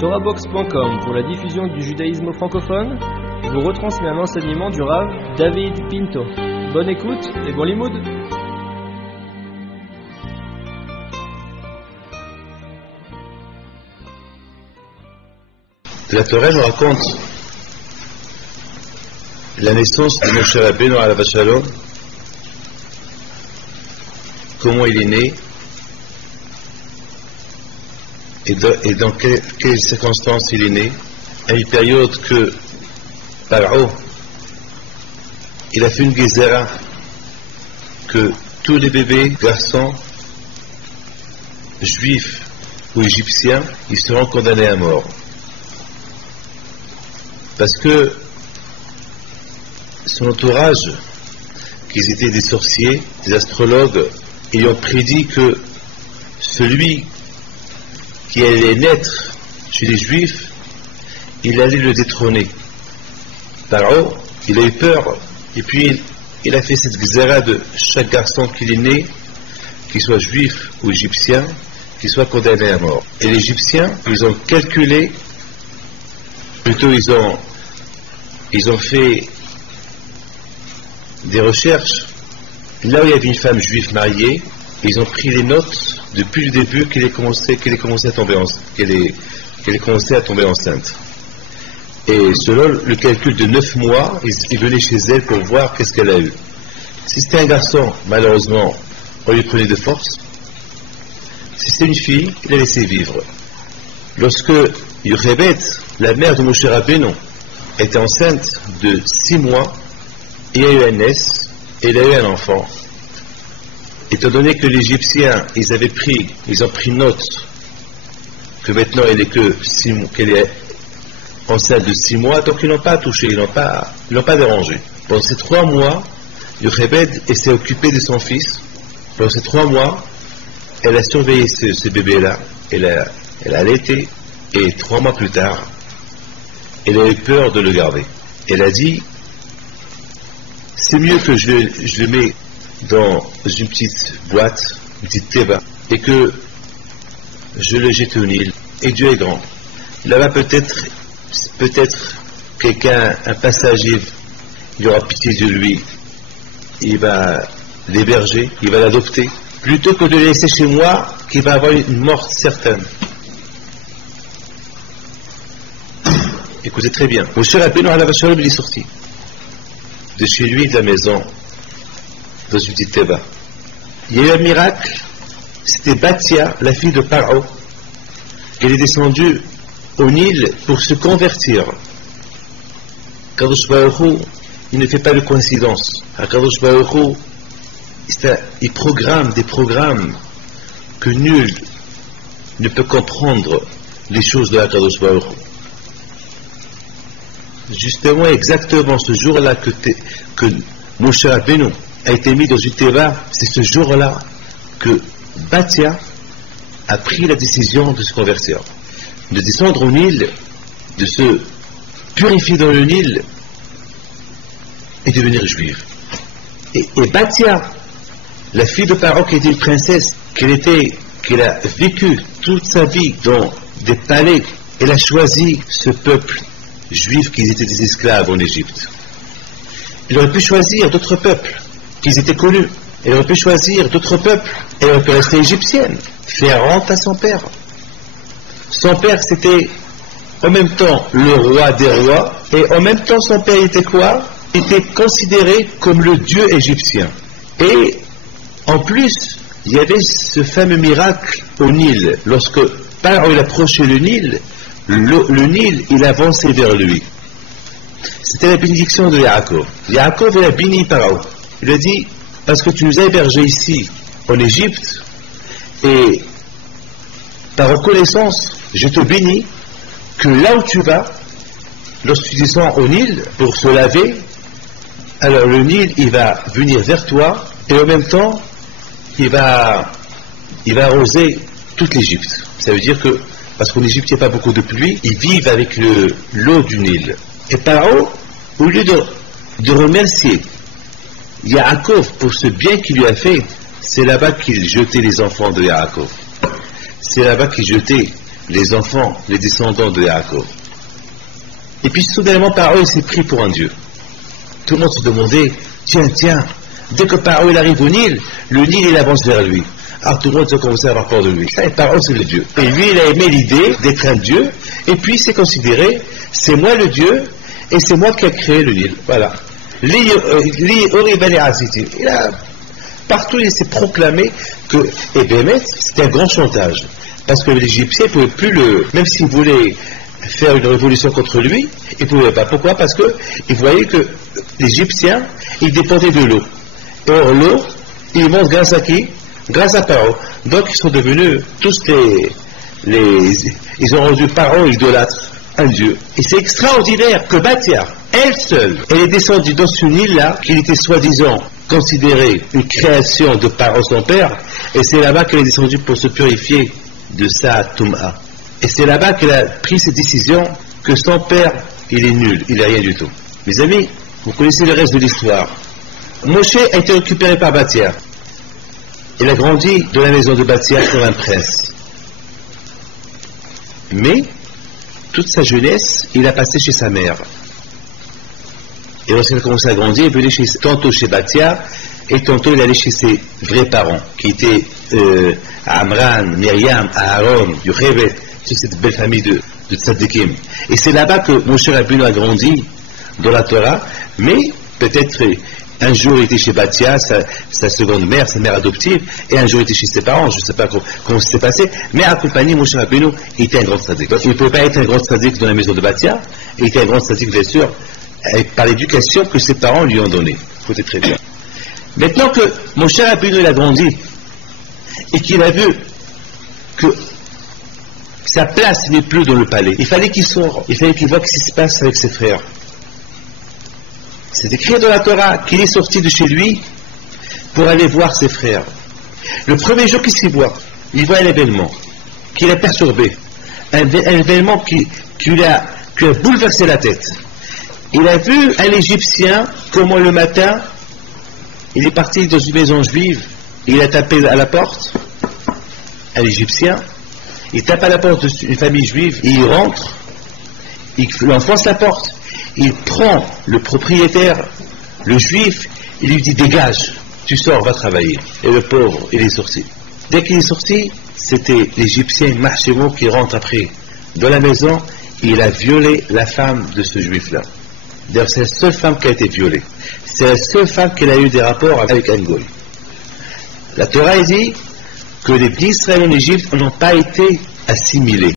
Torahbox.com pour la diffusion du judaïsme francophone vous retransmet un enseignement du Rav David Pinto. Bonne écoute et bon limoud. La Torah nous raconte la naissance de Moshe Rabbeinu alav shalom, comment il est né et dans quelles circonstances il est né, à une période que Paro il a fait une gezerah que tous les bébés garçons juifs ou égyptiens ils seront condamnés à mort parce que son entourage, qu'ils étaient des sorciers, des astrologues, ayant prédit que celui qui allait naître chez les Juifs, il allait le détrôner. Paro, il a eu peur, et puis il a fait cette xéra de chaque garçon qu'il est né, qu'il soit juif ou égyptien, qu'il soit condamné à mort. Et les Égyptiens, ils ont calculé, plutôt ils ont fait des recherches là où il y avait une femme juive mariée, ils ont pris les notes depuis le début qu'elle ait commencé à tomber enceinte. Et selon le calcul de 9 mois, ils venaient chez elle pour voir qu'est-ce qu'elle a eu. Si c'était un garçon, malheureusement, on lui prenait de force. Si c'était une fille, il la laissait vivre. Lorsque Yochebed, la mère de Moshe Rabbeinu, était enceinte de 6 mois, il y a eu un naisse et il a eu un enfant. Étant donné que les Égyptiens, ils ont pris note que maintenant qu'elle est enceinte de 6 mois, donc ils l'ont pas touché, ils l'ont pas dérangé. Pendant ces 3 mois, Yochebed s'est occupé de son fils. Pendant ces 3 mois, elle a surveillé ce bébé-là, elle a allaité, et 3 mois plus tard, elle a eu peur de le garder. Elle a dit, c'est mieux que je le mets dans une petite boîte, une petite teba, et que je le jette au Nil. Et Dieu est grand. Là-bas, peut-être quelqu'un, un passager, il aura pitié de lui, il va l'héberger, il va l'adopter, plutôt que de le laisser chez moi, qui va avoir une mort certaine. Écoutez très bien. Moshe Rabbeinu alav shalom, il est sorti de chez lui, de la maison, dans une petite teba. Il y a eu un miracle, c'était Batia, la fille de Paro. Elle est descendue au Nil pour se convertir. Kadosh Baruch Hu, il ne fait pas de coïncidence. Kadosh Baruch Hu, il programme des programmes que nul ne peut comprendre les choses de Kadosh Baruch Hu. Justement, exactement ce jour-là que Moshe Rabbeinu a été mis dans une teva, c'est ce jour-là que Batia a pris la décision de se convertir, de descendre au Nil, de se purifier dans le Nil et devenir juive. Et Batia, la fille de Paro qui était une princesse, qu'elle a vécu toute sa vie dans des palais, elle a choisi ce peuple juifs qui étaient des esclaves en Égypte. Il aurait pu choisir d'autres peuples qui étaient connus. Il aurait pu choisir d'autres peuples. Elle aurait pu rester égyptienne, faire honte à son père. Son père, c'était en même temps le roi des rois, et en même temps son père était quoi? Il était considéré comme le dieu égyptien. Et en plus, il y avait ce fameux miracle au Nil. Lorsque Paro approchait le Nil, le Nil, il avançait vers lui. C'était la bénédiction de Yaakov. Yaakov, il a béni Paro. Il a dit, parce que tu nous as hébergés ici, en Égypte, et par reconnaissance, je te bénis que là où tu vas, lorsque tu descends au Nil pour se laver, alors le Nil, il va venir vers toi, et en même temps, il va arroser toute l'Égypte. Ça veut dire que parce qu'en Égypte, il n'y a pas beaucoup de pluie, ils vivent avec l'eau du Nil. Et Paro, au lieu de remercier Yaakov pour ce bien qu'il lui a fait, c'est là-bas qu'il jetait les enfants de Yaakov. C'est là-bas qu'il jetait les enfants, les descendants de Yaakov. Et puis soudainement, Paro s'est pris pour un dieu. Tout le monde se demandait, tiens, dès que Paro il arrive au Nil, le Nil il avance vers lui. Alors tout le monde a commencé à avoir peur de lui. Et Paro c'est le dieu. Et lui il a aimé l'idée d'être un dieu, et puis il s'est considéré, c'est moi le dieu, et c'est moi qui ai créé le Nil. Voilà. Partout il s'est proclamé que, et Bémet, c'était un grand chantage. Parce que les Égyptiens ne pouvaient plus même s'ils voulaient faire une révolution contre lui, ils ne pouvaient pas. Pourquoi? Parce qu'ils voyaient que les Égyptiens, ils dépendaient de l'eau. Et or, l'eau, ils montent grâce à qui? Grâce à Paro. Donc, ils sont devenus tous ils ont rendu Paro idolâtre, un dieu. Et c'est extraordinaire que Batia, elle seule, elle est descendue dans ce Nil-là, qu'il était soi-disant considéré une création de Paro son père, et c'est là-bas qu'elle est descendue pour se purifier de sa Toum'a. Et c'est là-bas qu'elle a pris cette décision que son père, il est nul, il n'est rien du tout. Mes amis, vous connaissez le reste de l'histoire. Moshe a été récupéré par Batia. Il a grandi dans la maison de Batia comme un prince. Mais, toute sa jeunesse, il a passé chez sa mère. Et lorsqu'il a commencé à grandir, il venait tantôt chez Batia, et tantôt il allait chez ses vrais parents, qui étaient Amran, Myriam, Aaron, Yocheved, toute cette belle famille de tzadikim. Et c'est là-bas que Moshe Rabbeinu a grandi dans la Torah, mais peut-être un jour il était chez Batia, sa seconde mère, sa mère adoptive, et un jour il était chez ses parents, je ne sais pas comment ça s'est passé, mais accompagné Moshe Rabbeinu, il était un grand tzadik. Donc il ne pouvait pas être un grand tzadik dans la maison de Batia, il était un grand tzadik bien sûr, par l'éducation que ses parents lui ont donnée. Écoutez très bien. Maintenant que Moshe Rabbeinu a grandi, et qu'il a vu que sa place n'est plus dans le palais, il fallait qu'il sorte, il fallait qu'il voit ce qui se passe avec ses frères. C'est écrit dans la Torah qu'il est sorti de chez lui pour aller voir ses frères. Le premier jour qu'il s'y voit, il voit un événement qui l'a perturbé, un événement qui lui a bouleversé la tête. Il a vu un Égyptien, comment le matin, il est parti dans une maison juive, il a tapé à la porte, un Égyptien, il tape à la porte d'une famille juive, et il rentre, il enfonce la porte, il prend le propriétaire, le juif, il lui dit dégage, tu sors, va travailler. Et le pauvre, il est sorti. Dès qu'il est sorti, c'était l'Égyptien Mahshemo qui rentre après dans la maison, et il a violé la femme de ce juif-là. D'ailleurs, c'est la seule femme qui a été violée. C'est la seule femme qui a eu des rapports avec un goy. La Torah dit que les Israéliens en Égypte n'ont pas été assimilés.